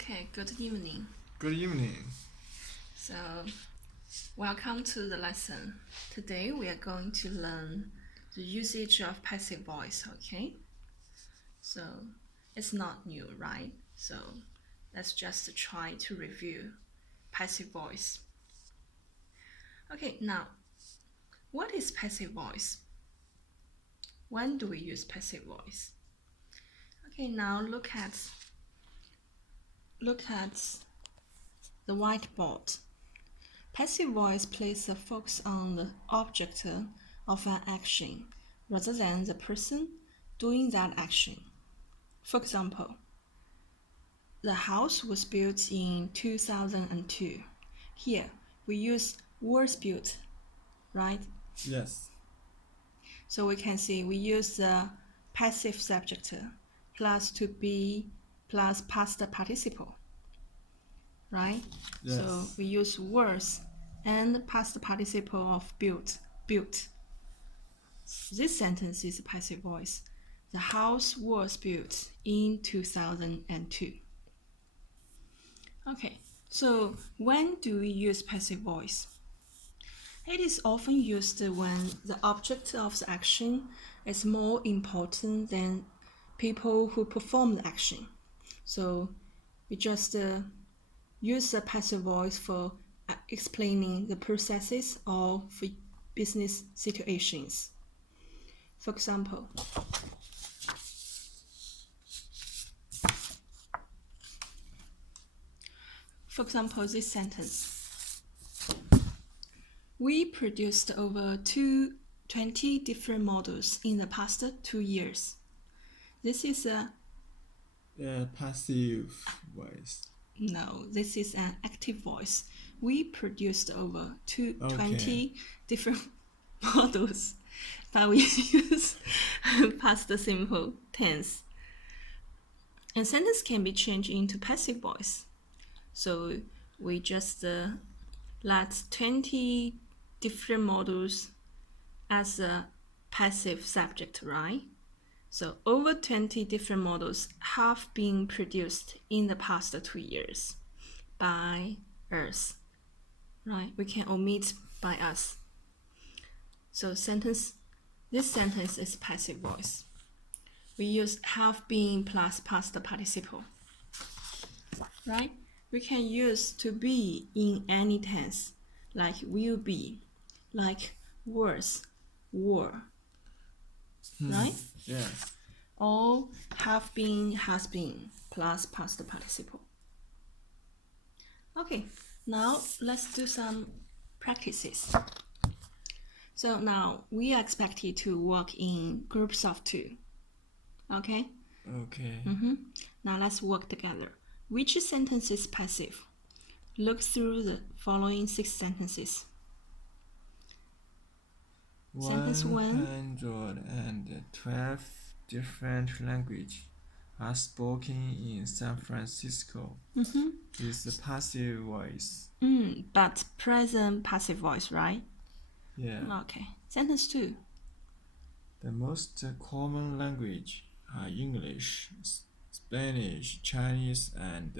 Okay, good evening. Good evening. So, welcome to the lesson. Today we are going to learn the usage of passive voice, okay? So, it's not new, right? So, let's just try to review passive voice. Okay, now, what is passive voice? When do we use passive voice? Okay, now look at the whiteboard. Passive voice places a focus on the object of an action rather than the person doing that action. For example, the house was built in 2002. Here, we use was built, right? Yes. So we can see we use the passive subject plus to be plus past participle, right? Yes. So we use was and past participle of built. This sentence is a passive voice. The house was built in 2002. Okay, so when do we use passive voice? It is often used when the object of the action is more important than people who perform the action. So we just use the passive voice for explaining the processes or for business situations. For example, this sentence. We produced over 20 different models in the past 2 years. This is a passive voice. No, this is an active voice. We produced over 20 different models, but we use past simple tense. And sentence can be changed into passive voice. So we just let 20 different models as a passive subject, right? So over 20 different models have been produced in the past 2 years by us, right? We can omit by us. So this sentence is passive voice. We use have been plus past participle, right? We can use to be in any tense, like will be, like was, were, right? Yes. Or have been, has been, plus past participle. Okay, now let's do some practices. So now we are expected to work in groups of 2. Okay? Okay. Now let's work together. Which sentence is passive? Look through the following 6 sentences. Sentence 1. 112 different languages are spoken in San Francisco. This is a passive voice. But present passive voice, right? Yeah. Okay. Sentence 2. The most common language are English, Spanish, Chinese, and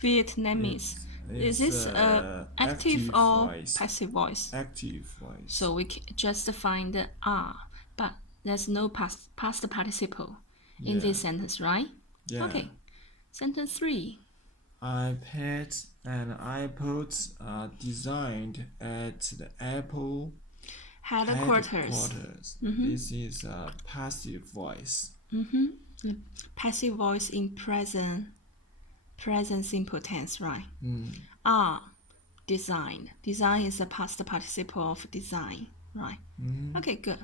Vietnamese. Is this active or voice. passive voice? Active voice. So we can just find the are, but there's no past participle in this sentence, right? Yeah. Okay. Sentence 3. iPads and iPods are designed at the Apple headquarters. This is a passive voice. Passive voice in present simple tense, right? Are designed. Design is a past participle of design, right? Okay, good.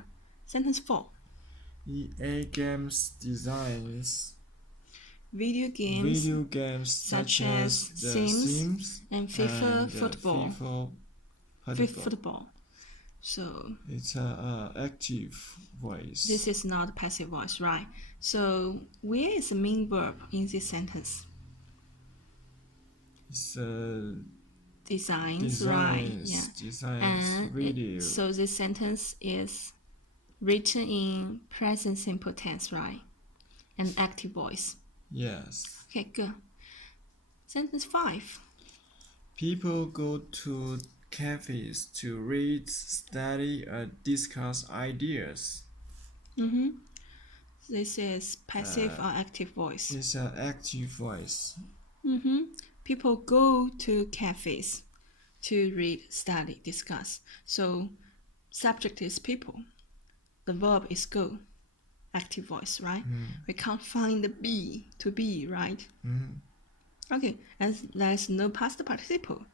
Sentence 4. EA Games designs Video games such as The Sims and FIFA football. So it's an active voice. This is not passive voice, right? So where is the main verb in this sentence? It's designs, right? Yeah. Designs video. So this sentence is written in present simple tense, right? And active voice. Yes. Okay, good. Sentence 5. People go to cafes to read, study, or discuss ideas. This is passive or active voice. It's an active voice. People go to cafes to read, study, discuss. So subject is people. The verb is go. Active voice, right? We can't find the be, to be, right? Okay, and there's no past participle.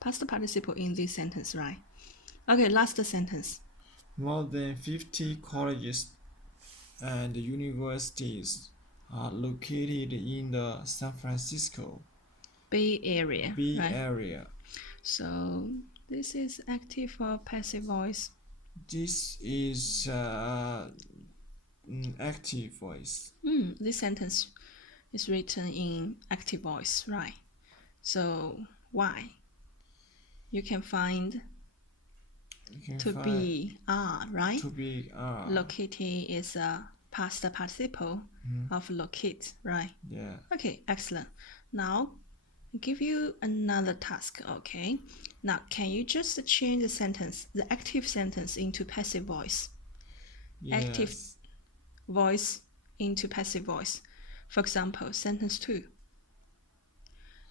Past participle in this sentence, right? Okay, last sentence. More than 50 colleges and universities are located in the San Francisco Bay Area. Bay right? Area. So this is active or passive voice? This is active voice. This sentence is written in active voice, right? So why? You can find to be are, right? To be are. Located is a past participle of locate, right? Yeah. Okay, excellent. Now, I'll give you another task, okay? Now, can you just change the sentence, the active sentence into passive voice? Yes. Active voice into passive voice. For example, sentence 2.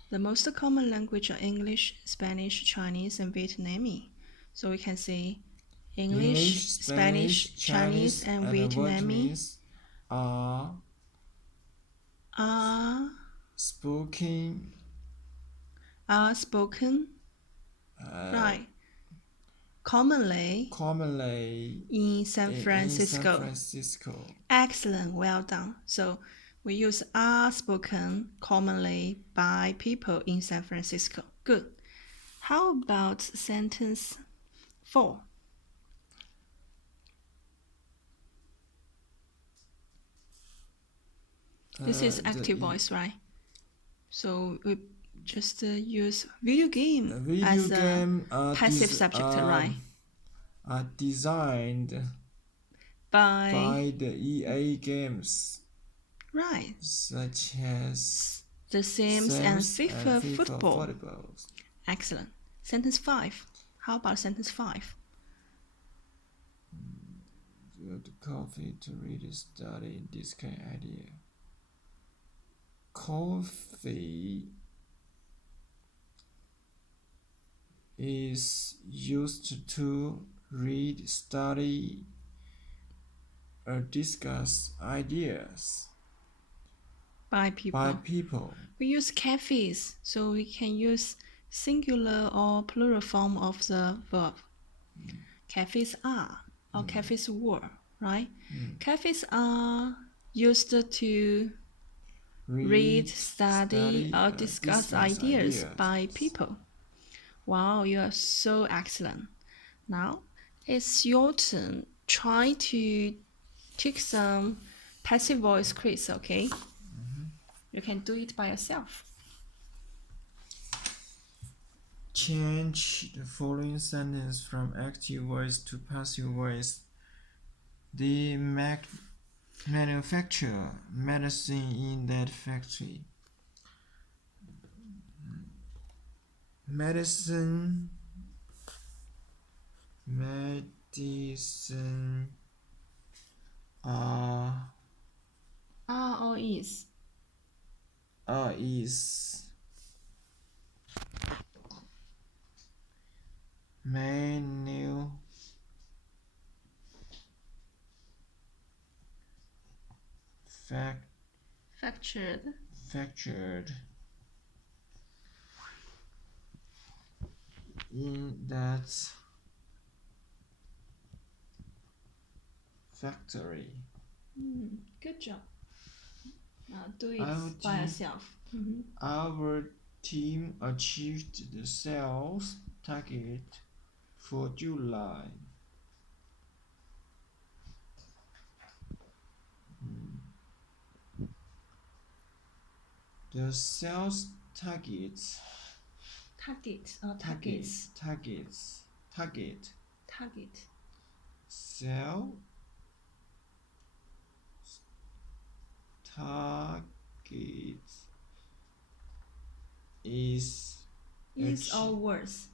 The most common language are English, Spanish, Chinese, and Vietnamese. So we can say English, Spanish, Chinese, and Vietnamese are spoken right commonly in San Francisco. Excellent, well done. So we use are spoken commonly by people in San Francisco. Good. How about sentence 4? This is active voice, right? So we just use video game as a passive subject, right? Are designed by the EA games, right? such as The Sims and FIFA football. footballs. Excellent. Sentence 5. How about sentence 5? Go to coffee to read, study, this kind of idea. Coffee is used to read, study, or discuss ideas By people. We use cafes, so we can use singular or plural form of the verb. Cafes are or cafes were, right? Cafes are used to read, study, or discuss ideas by people. Wow, you are so excellent. Now it's your turn. Try to take some passive voice quiz, okay? You can do it by yourself. Change the following sentence from active voice to passive voice. They manufacture medicine in that factory. Medicine are Or is. Is manufactured in that factory. Good job. Now do it by yourself. Our team achieved the sales target for July. The sales targets. Targets or targets. Target. Sell target is or was.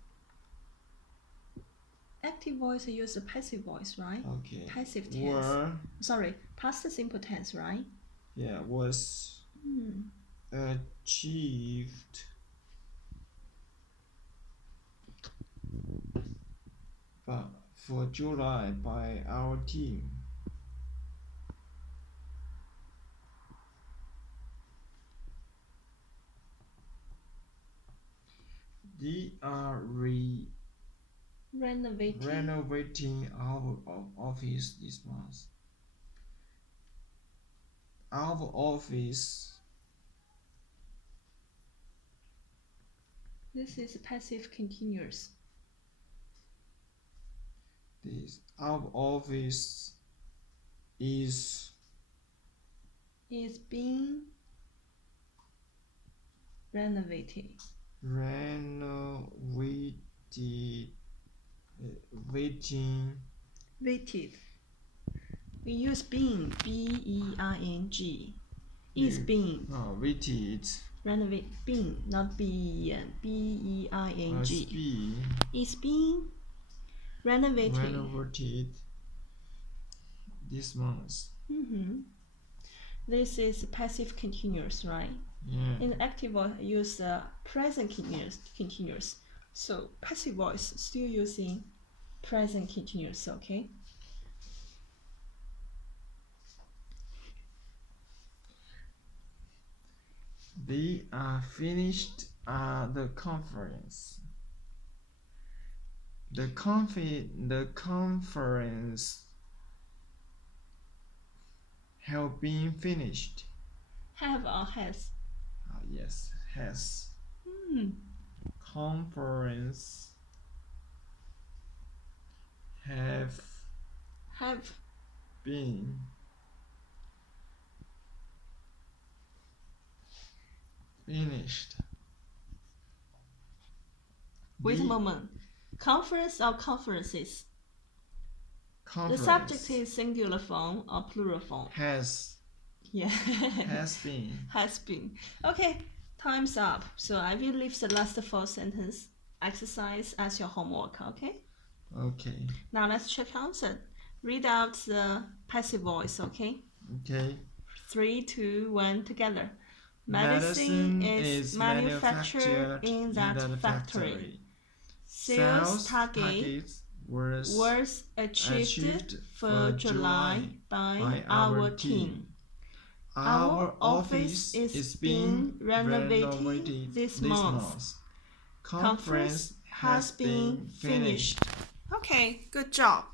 Active voice use the passive voice, right? Okay. Passive tense. Sorry, past simple tense, right? Yeah, was achieved for July by our team. They are renovating our office this month. Our office. This is passive continuous. Our office is being renovated. Weighted. We use being, B-E-I-N-G. Is being. Weighted. Renovate, being, not B-E-N, B-E-I-N-G. Is being renovated. This month. This is passive continuous, right? Yeah. In active voice, use present continuous. So passive voice still using present continuous, okay? They are finished the conference. The conference have been finished. Have or has? Yes, has. Conference have been finished. Wait a moment. Conference or conferences? Conference. The subject is singular form or plural form? Has. Yeah. Has been. Has been. Okay, time's up. So I will leave the last 4 sentence exercise as your homework, okay? Okay. Now let's check answer. Read out the passive voice, okay? Okay. 3, 2, 1, together. Medicine is manufactured in that factory. Sales targets was achieved for July by our team. Our office is being renovated this month. Conference has been finished. Okay, good job.